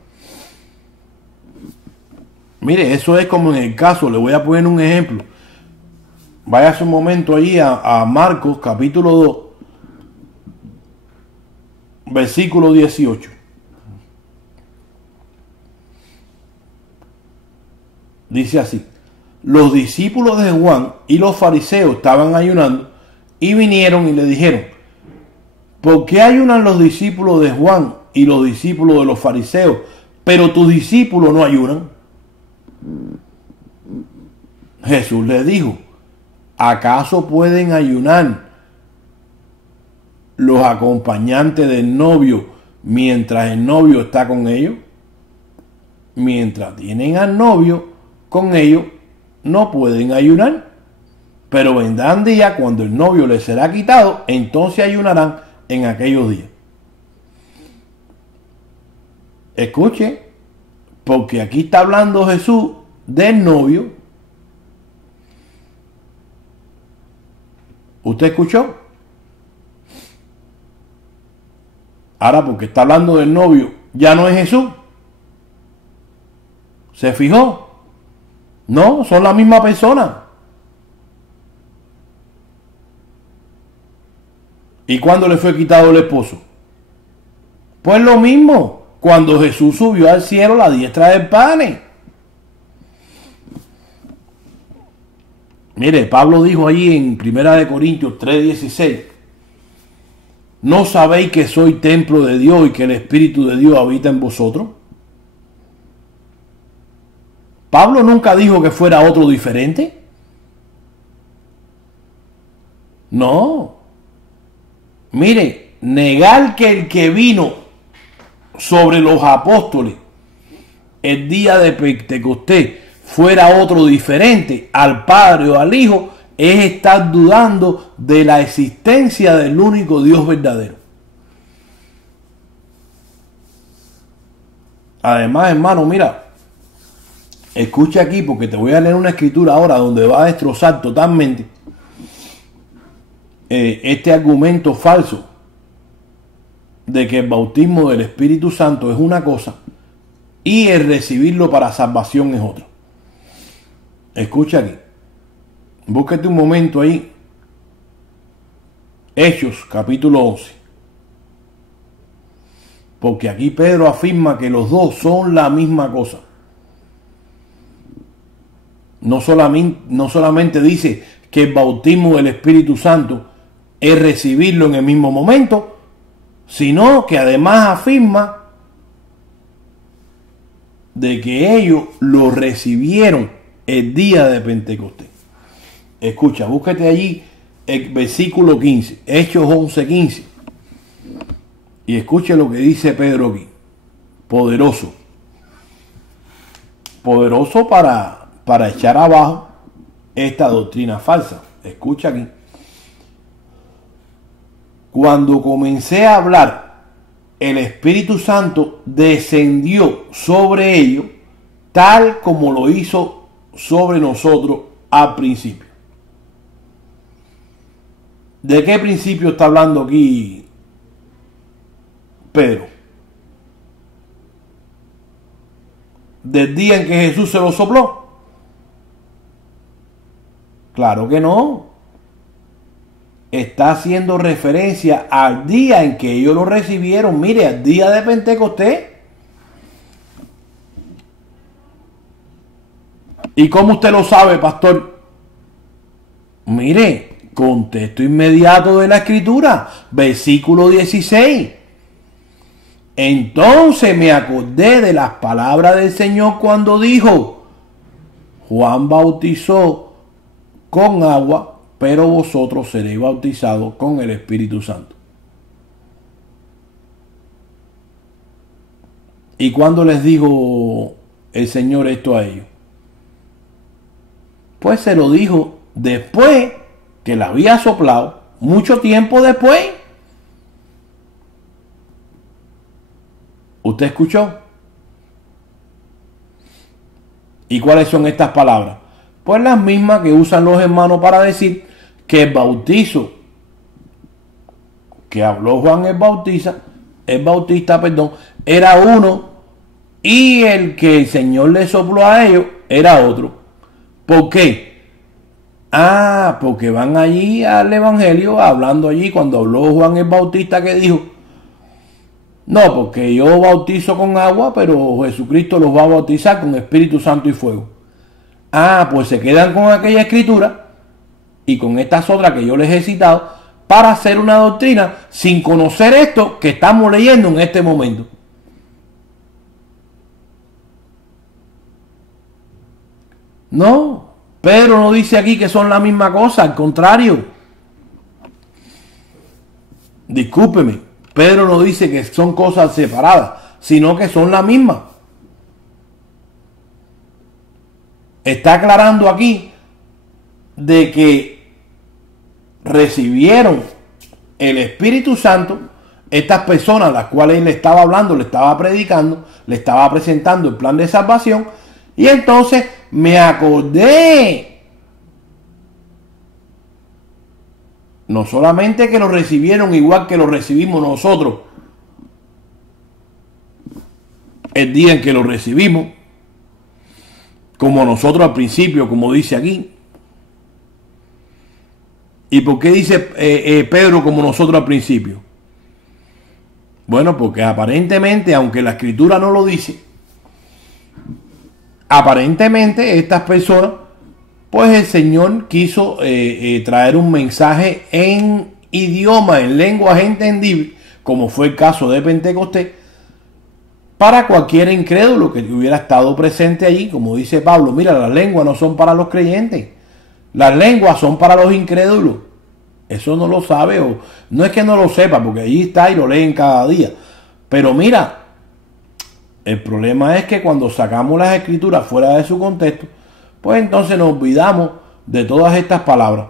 Mire, eso es como en el caso, le voy a poner un ejemplo. Vaya un momento ahí a Marcos capítulo 2, versículo 18. Dice así: los discípulos de Juan y los fariseos estaban ayunando y vinieron y le dijeron: ¿por qué ayunan los discípulos de Juan y los discípulos de los fariseos, pero tus discípulos no ayunan? Jesús les dijo: ¿acaso pueden ayunar los acompañantes del novio mientras el novio está con ellos? Mientras tienen al novio con ellos, no pueden ayunar. Pero vendrán días cuando el novio les será quitado, entonces ayunarán en aquellos días. Escuche, porque aquí está hablando Jesús del novio. ¿Usted escuchó? Ahora, porque está hablando del novio, ya no es Jesús. ¿Se fijó? No, son la misma persona. ¿Y cuándo le fue quitado el esposo? Pues lo mismo, cuando Jesús subió al cielo a la diestra del Padre. Mire, Pablo dijo ahí en 1 Corintios 3:16: ¿no sabéis que soy templo de Dios y que el Espíritu de Dios habita en vosotros? Pablo nunca dijo que fuera otro diferente. No. Mire, negar que el que vino sobre los apóstoles el día de Pentecostés fuera otro diferente al Padre o al Hijo es estar dudando de la existencia del único Dios verdadero. Además, hermano, mira, escucha aquí porque te voy a leer una escritura ahora donde va a destrozar totalmente este argumento falso de que el bautismo del Espíritu Santo es una cosa y el recibirlo para salvación es otra. Escucha aquí. Búsquete un momento ahí. Hechos, capítulo 11. Porque aquí Pedro afirma que los dos son la misma cosa. No solamente dice que el bautismo del Espíritu Santo es recibirlo en el mismo momento, sino que además afirma de que ellos lo recibieron el día de Pentecostés. Escucha, búsquete allí el versículo 15, Hechos 11:15, y escuche lo que dice Pedro aquí. Poderoso para echar abajo esta doctrina falsa. Escucha aquí: cuando comencé a hablar, el Espíritu Santo descendió sobre ellos, tal como lo hizo sobre nosotros al principio. ¿De qué principio está hablando aquí Pedro? ¿Del día en que Jesús se lo sopló? Claro que no. Está haciendo referencia al día en que ellos lo recibieron. Mire, al día de Pentecostés. ¿Y cómo usted lo sabe, pastor? Mire, contexto inmediato de la escritura, versículo 16. Entonces me acordé de las palabras del Señor cuando dijo: Juan bautizó con agua, pero vosotros seréis bautizados con el Espíritu Santo. ¿Y cuándo les dijo el Señor esto a ellos? Pues se lo dijo después que la había soplado, mucho tiempo después. ¿Usted escuchó? ¿Y cuáles son estas palabras? Pues las mismas que usan los hermanos para decir que el bautizo que habló Juan el Bautista, era uno, y el que el Señor le sopló a ellos era otro. ¿Por qué? Ah, porque van allí al Evangelio, hablando allí, cuando habló Juan el Bautista, que dijo, no, porque yo bautizo con agua, pero Jesucristo los va a bautizar con Espíritu Santo y fuego. Ah, pues se quedan con aquella escritura y con estas otras que yo les he citado para hacer una doctrina sin conocer esto que estamos leyendo en este momento. No, Pedro no dice aquí que son la misma cosa, al contrario. Discúlpeme, Pedro no dice que son cosas separadas, sino que son la misma. Está aclarando aquí de que recibieron el Espíritu Santo estas personas a las cuales él le estaba hablando, le estaba predicando, le estaba presentando el plan de salvación, y entonces me acordé. No solamente que lo recibieron igual que lo recibimos nosotros el día en que lo recibimos, como nosotros al principio, como dice aquí. ¿Y por qué dice Pedro como nosotros al principio? Bueno, porque aparentemente, aunque la escritura no lo dice, aparentemente estas personas, pues el Señor quiso traer un mensaje en idioma, en lenguaje entendible, como fue el caso de Pentecostés, para cualquier incrédulo que hubiera estado presente allí. Como dice Pablo, mira, las lenguas no son para los creyentes, las lenguas son para los incrédulos. Eso no lo sabe, o no es que no lo sepa, porque allí está y lo leen cada día. Pero mira, el problema es que cuando sacamos las escrituras fuera de su contexto, pues entonces nos olvidamos de todas estas palabras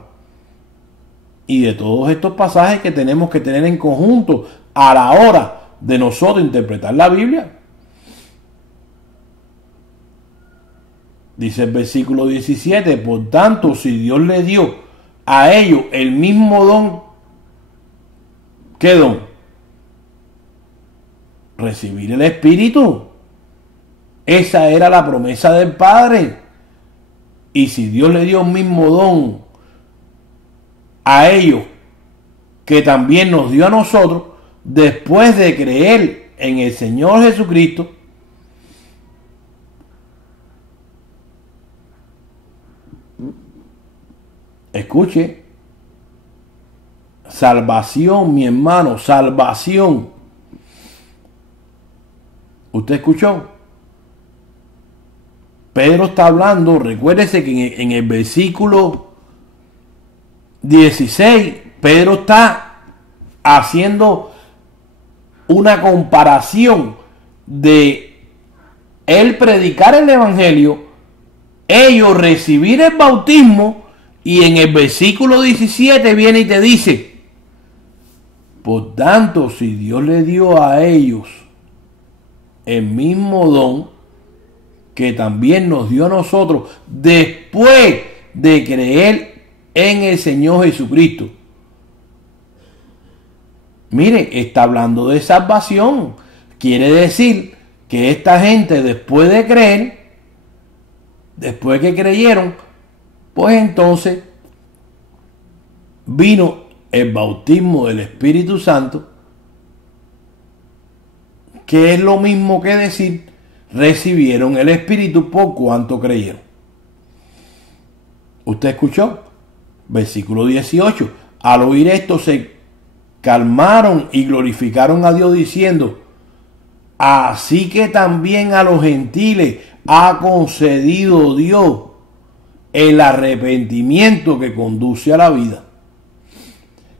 y de todos estos pasajes que tenemos que tener en conjunto a la hora de nosotros interpretar la Biblia. Dice el versículo 17, por tanto, si Dios le dio a ellos el mismo don, ¿qué don? Recibir el Espíritu. Esa era la promesa del Padre. Y si Dios le dio el mismo don a ellos que también nos dio a nosotros, después de creer en el Señor Jesucristo, escuche, salvación, mi hermano, salvación. ¿Usted escuchó? Pedro está hablando, recuérdese que en el versículo 16, Pedro está haciendo una comparación de él predicar el Evangelio, ellos recibir el bautismo, y en el versículo 17 viene y te dice, por tanto, si Dios le dio a ellos el mismo don que también nos dio a nosotros después de creer en el Señor Jesucristo. Mire, está hablando de salvación. Quiere decir que esta gente, después de creer, después que creyeron, pues entonces vino el bautismo del Espíritu Santo, que es lo mismo que decir, recibieron el Espíritu por cuanto creyeron. ¿Usted escuchó? Versículo 18. Al oír esto se calmaron y glorificaron a Dios diciendo, así que también a los gentiles ha concedido Dios el arrepentimiento que conduce a la vida.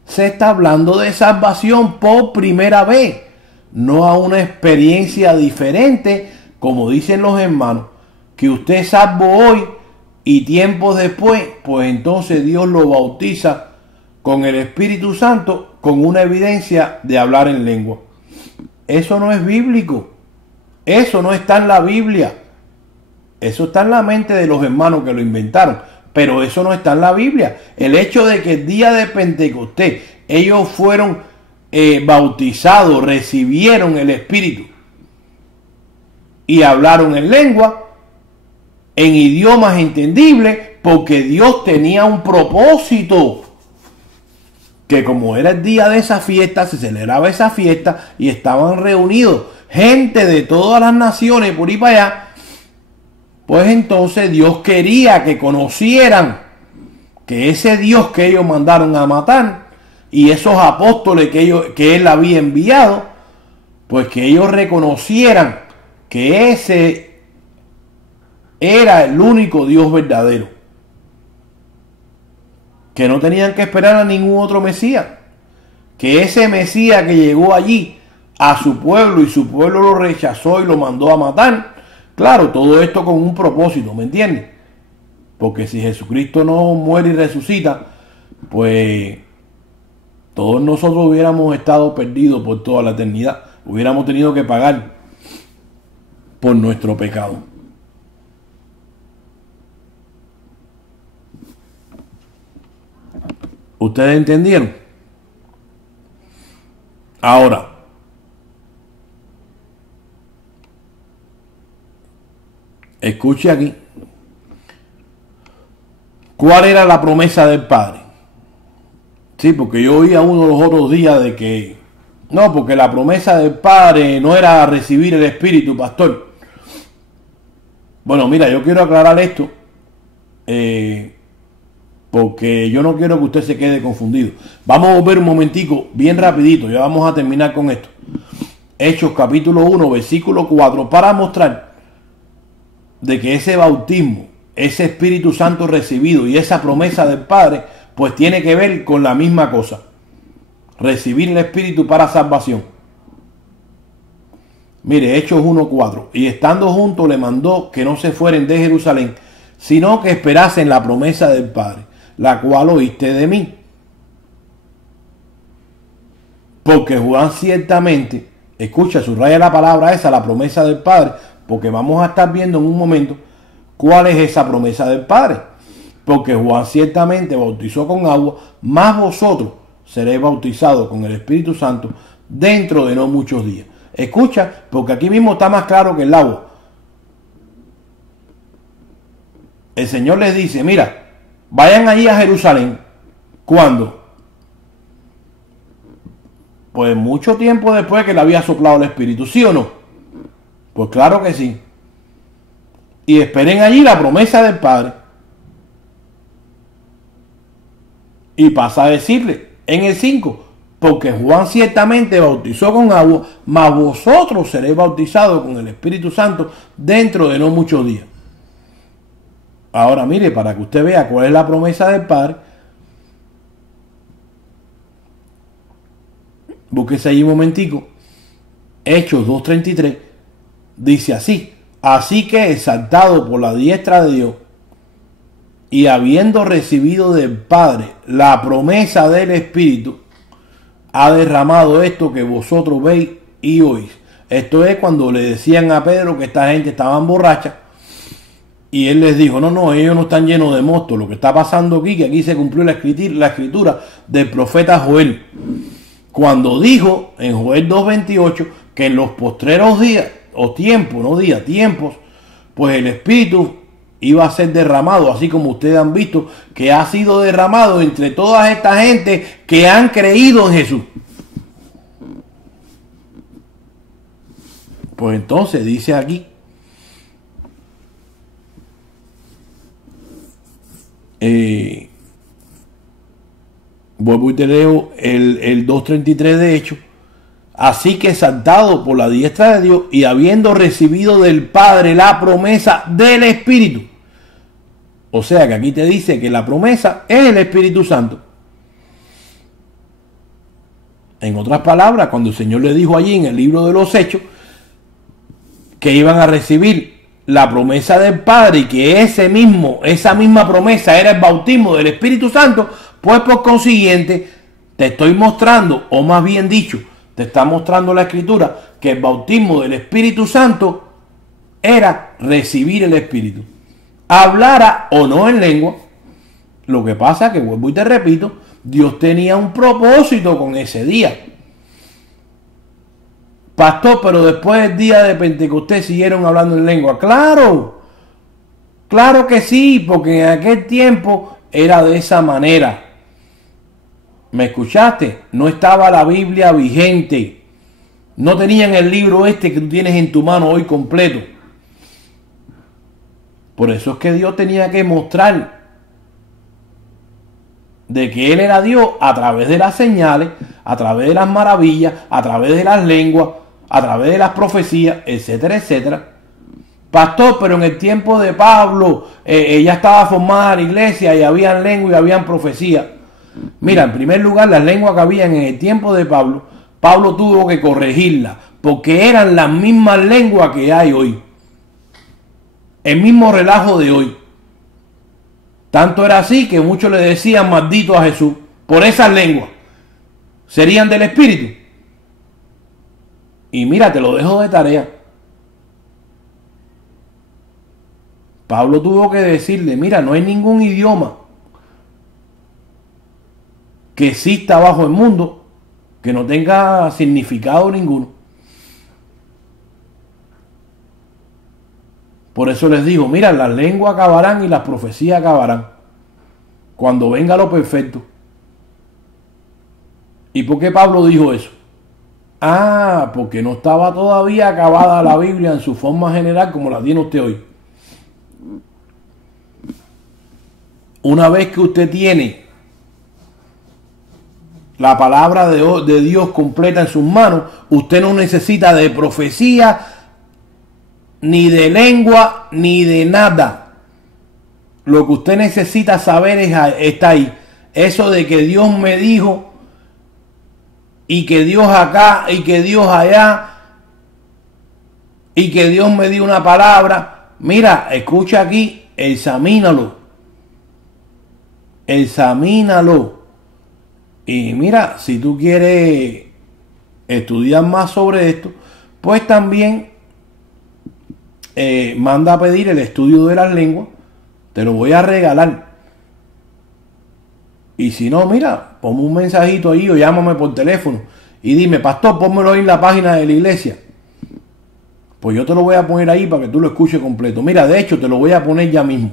Se está hablando de salvación por primera vez, no a una experiencia diferente, como dicen los hermanos, que usted es salvo hoy y tiempos después, pues entonces Dios lo bautiza con el Espíritu Santo con una evidencia de hablar en lengua. Eso no es bíblico. Eso no está en la Biblia. Eso está en la mente de los hermanos que lo inventaron. Pero eso no está en la Biblia. El hecho de que el día de Pentecostés ellos fueron bautizados, recibieron el Espíritu y hablaron en lengua, en idiomas entendibles, porque Dios tenía un propósito. Que como era el día de esa fiesta, se celebraba esa fiesta y estaban reunidos gente de todas las naciones por ahí para allá, pues entonces Dios quería que conocieran que ese Dios que ellos mandaron a matar y esos apóstoles que él había enviado, pues que ellos reconocieran que ese era el único Dios verdadero, que no tenían que esperar a ningún otro Mesías, que ese Mesías que llegó allí a su pueblo y su pueblo lo rechazó y lo mandó a matar. Claro, todo esto con un propósito, ¿me entiendes? Porque si Jesucristo no muere y resucita, pues todos nosotros hubiéramos estado perdidos por toda la eternidad. Hubiéramos tenido que pagar por nuestro pecado. ¿Ustedes entendieron? Ahora, escuche aquí. ¿Cuál era la promesa del Padre? Sí, porque yo oí a uno los otros días de que no, porque la promesa del Padre no era recibir el Espíritu, pastor. Bueno, mira, yo quiero aclarar esto porque yo no quiero que usted se quede confundido. Vamos a volver un momentico, bien rapidito, ya vamos a terminar con esto. Hechos capítulo 1, versículo 4, para mostrar de que ese bautismo, ese Espíritu Santo recibido y esa promesa del Padre, pues tiene que ver con la misma cosa. Recibir el Espíritu para salvación. Mire, Hechos 1:4. Y estando juntos le mandó que no se fueren de Jerusalén, sino que esperasen la promesa del Padre, la cual oíste de mí. Porque Juan ciertamente, escucha, subraya la palabra esa, la promesa del Padre, porque vamos a estar viendo en un momento cuál es esa promesa del Padre. Porque Juan ciertamente bautizó con agua, mas vosotros seréis bautizados con el Espíritu Santo dentro de no muchos días. Escucha, porque aquí mismo está más claro que el agua. El Señor les dice, mira, vayan allí a Jerusalén. ¿Cuándo? Pues mucho tiempo después que le había soplado el Espíritu, ¿sí o no? Pues claro que sí. Y esperen allí la promesa del Padre. Y pasa a decirle en el 5, porque Juan ciertamente bautizó con agua, mas vosotros seréis bautizados con el Espíritu Santo dentro de no muchos días. Ahora mire, para que usted vea cuál es la promesa del Padre, búsquese ahí un momentico. Hechos 2:33 dice así: así que exaltado por la diestra de Dios y habiendo recibido del Padre la promesa del Espíritu, ha derramado esto que vosotros veis y oís. Esto es cuando le decían a Pedro que esta gente estaban borracha y él les dijo, no, ellos no están llenos de mosto. Lo que está pasando aquí, que aquí se cumplió la escritura del profeta Joel, cuando dijo en Joel 2:28 que en los postreros días, o tiempos, no días, tiempos, pues el Espíritu iba a ser derramado, así como ustedes han visto que ha sido derramado entre toda esta gente que han creído en Jesús. Pues entonces dice aquí, vuelvo y te leo el 2:33 de Hechos. Así que exaltado por la diestra de Dios y habiendo recibido del Padre la promesa del Espíritu. O sea que aquí te dice que la promesa es el Espíritu Santo. En otras palabras, cuando el Señor le dijo allí en el libro de los Hechos que iban a recibir la promesa del Padre y que esa misma promesa era el bautismo del Espíritu Santo, pues por consiguiente te estoy mostrando, o más bien dicho, te está mostrando la Escritura, que el bautismo del Espíritu Santo era recibir el Espíritu. Hablara o no en lengua. Lo que pasa que, vuelvo y te repito, Dios tenía un propósito con ese día. Pastor, pero después del día de Pentecostés siguieron hablando en lengua. Claro, Claro que sí, porque en aquel tiempo era de esa manera. ¿Me escuchaste? No estaba la Biblia vigente. No tenían el libro este que tú tienes en tu mano hoy completo. Por eso es que Dios tenía que mostrar de que Él era Dios a través de las señales, a través de las maravillas, a través de las lenguas, a través de las profecías, etcétera, etcétera. Pastor, pero en el tiempo de Pablo ya estaba formada la iglesia y habían lengua y habían profecía. Mira, en primer lugar, las lenguas que habían en el tiempo de Pablo, Pablo tuvo que corregirlas porque eran las mismas lenguas que hay hoy. El mismo relajo de hoy. Tanto era así que muchos le decían maldito a Jesús por esas lenguas. Serían del Espíritu. Y mira, te lo dejo de tarea. Pablo tuvo que decirle, mira, no hay ningún idioma que exista bajo el mundo que no tenga significado ninguno. Por eso les digo, mira, las lenguas acabarán y las profecías acabarán cuando venga lo perfecto. ¿Y por qué Pablo dijo eso? Ah, porque no estaba todavía acabada la Biblia en su forma general como la tiene usted hoy. Una vez que usted tiene la palabra de Dios completa en sus manos, usted no necesita de profecía, ni de lengua, ni de nada. Lo que usted necesita saber está ahí. Eso de que Dios me dijo, y que Dios acá, y que Dios allá, y que Dios me dio una palabra. Mira, escucha aquí, examínalo. Examínalo. Y mira, si tú quieres estudiar más sobre esto, pues también manda a pedir el estudio de las lenguas. Te lo voy a regalar. Y si no, mira, ponme un mensajito ahí o llámame por teléfono y dime, pastor, pónmelo ahí en la página de la iglesia. Pues yo te lo voy a poner ahí para que tú lo escuches completo. Mira, de hecho, te lo voy a poner ya mismo.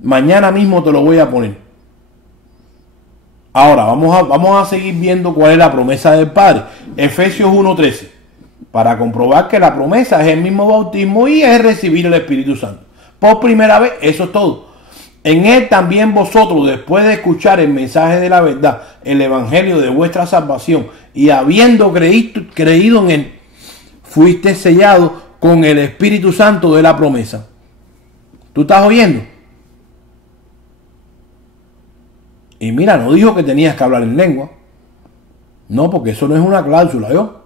Mañana mismo te lo voy a poner. Ahora, vamos a seguir viendo cuál es la promesa del Padre. Efesios 1:13. Para comprobar que la promesa es el mismo bautismo y es recibir el Espíritu Santo. Por primera vez, eso es todo. En Él también vosotros, después de escuchar el mensaje de la verdad, el evangelio de vuestra salvación, y habiendo creído en Él, fuiste sellado con el Espíritu Santo de la promesa. ¿Tú estás oyendo? Y mira, no dijo que tenías que hablar en lengua. No, porque eso no es una cláusula, ¿yo?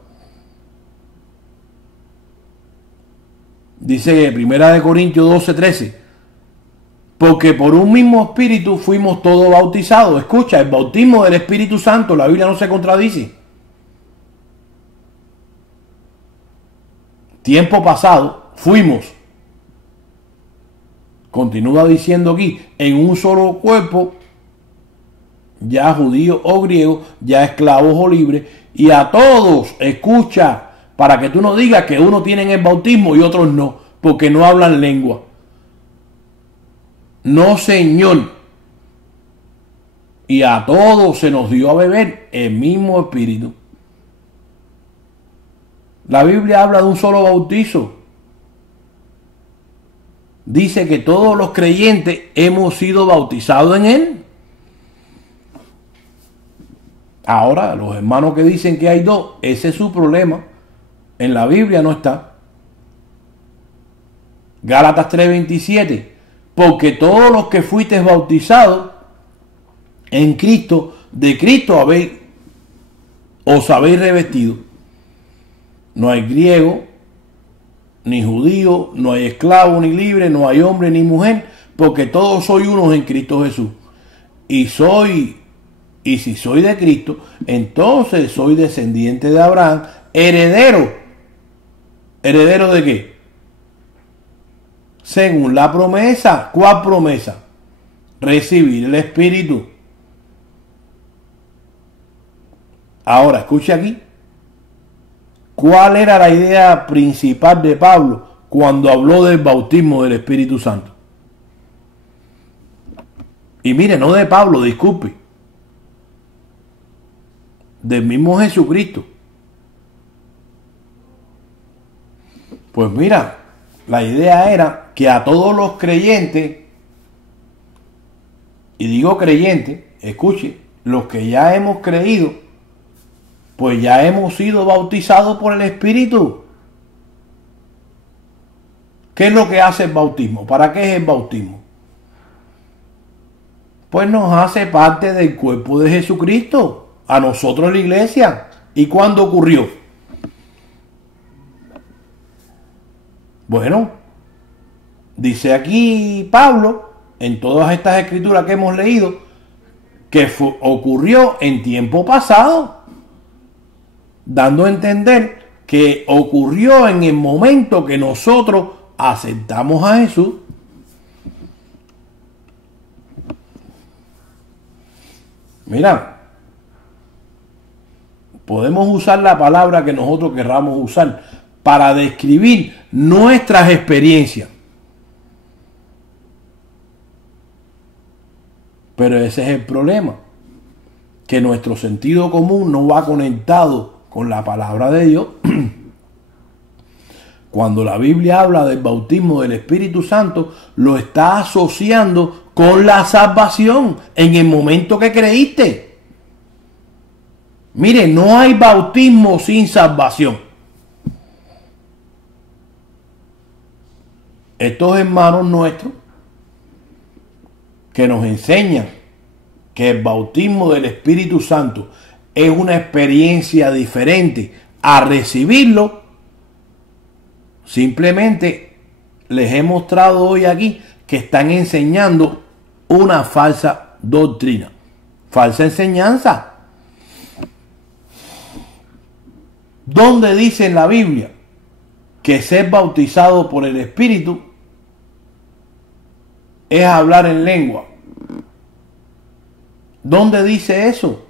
Dice 1 Corintios 12:13. Porque por un mismo espíritu fuimos todos bautizados. Escucha, el bautismo del Espíritu Santo, la Biblia no se contradice. Tiempo pasado, fuimos. Continúa diciendo aquí, en un solo cuerpo, ya judíos o griegos, ya esclavos o libres, y a todos, escucha, para que tú no digas que unos tienen el bautismo y otros no, porque no hablan lengua. No, Señor. Y a todos se nos dio a beber el mismo Espíritu. La Biblia habla de un solo bautizo. Dice que todos los creyentes hemos sido bautizados en Él. Ahora, los hermanos que dicen que hay dos, ese es su problema. En la Biblia no está. Gálatas 3:27. Porque todos los que fuisteis bautizados en Cristo, de Cristo os habéis revestido. No hay griego, ni judío, no hay esclavo ni libre, no hay hombre ni mujer, porque todos sois unos en Cristo Jesús. Y si soy de Cristo, entonces soy descendiente de Abraham, heredero. ¿Heredero de qué? Según la promesa. ¿Cuál promesa? Recibir el Espíritu. Ahora, escuche aquí. ¿Cuál era la idea principal de Pablo cuando habló del bautismo del Espíritu Santo? Y mire, no de Pablo, disculpe, del mismo Jesucristo. Pues mira, la idea era que a todos los creyentes, y digo creyentes, escuche, los que ya hemos creído, pues ya hemos sido bautizados por el Espíritu. ¿Qué es lo que hace el bautismo? ¿Para qué es el bautismo? Pues nos hace parte del cuerpo de Jesucristo, a nosotros la iglesia. ¿Y cuándo ocurrió? Bueno, dice aquí Pablo, en todas estas escrituras que hemos leído, que ocurrió en tiempo pasado, dando a entender que ocurrió en el momento que nosotros aceptamos a Jesús. Mira, podemos usar la palabra que nosotros querramos usar para describir nuestras experiencias. Pero ese es el problema, que nuestro sentido común no va conectado con la palabra de Dios. Cuando la Biblia habla del bautismo del Espíritu Santo, lo está asociando con la salvación en el momento que creíste. Mire, no hay bautismo sin salvación. Estos hermanos nuestros que nos enseñan que el bautismo del Espíritu Santo es una experiencia diferente a recibirlo, simplemente les he mostrado hoy aquí que están enseñando una falsa doctrina, falsa enseñanza. ¿Dónde dice en la Biblia que ser bautizado por el Espíritu es hablar en lengua? ¿Dónde dice eso?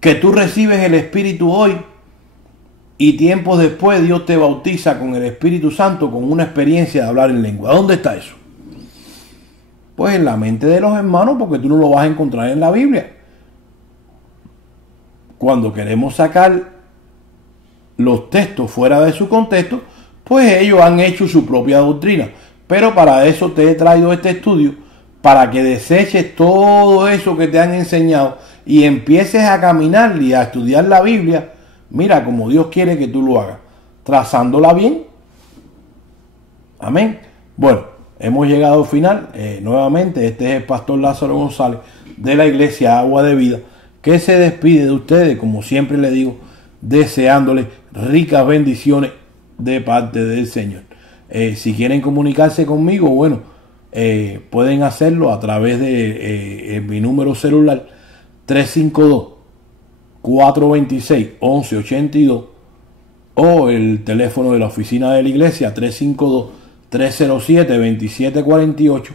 Que tú recibes el Espíritu hoy y tiempos después Dios te bautiza con el Espíritu Santo con una experiencia de hablar en lengua. ¿Dónde está eso? Pues en la mente de los hermanos, porque tú no lo vas a encontrar en la Biblia. Cuando queremos sacar los textos fuera de su contexto, pues ellos han hecho su propia doctrina. Pero para eso te he traído este estudio, para que deseches todo eso que te han enseñado y empieces a caminar y a estudiar la Biblia, mira, como Dios quiere que tú lo hagas, trazándola bien. Amén. Bueno, hemos llegado al final. Nuevamente, este es el pastor Lázaro González de la iglesia Agua de Vida, que se despide de ustedes, como siempre le digo, deseándoles ricas bendiciones de parte del Señor. Si quieren comunicarse conmigo, bueno, pueden hacerlo a través de mi número celular 352-426-1182 o el teléfono de la oficina de la iglesia 352-307-2748,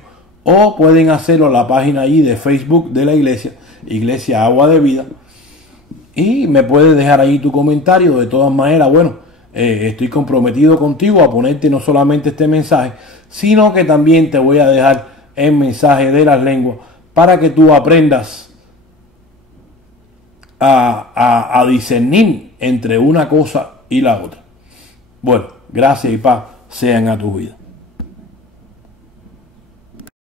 o pueden hacerlo a la página ahí de Facebook de la iglesia, Iglesia Agua de Vida, y me puedes dejar ahí tu comentario. De todas maneras, bueno, estoy comprometido contigo a ponerte no solamente este mensaje, sino que también te voy a dejar el mensaje de las lenguas para que tú aprendas a discernir entre una cosa y la otra. Bueno, gracias y paz sean a tu vida.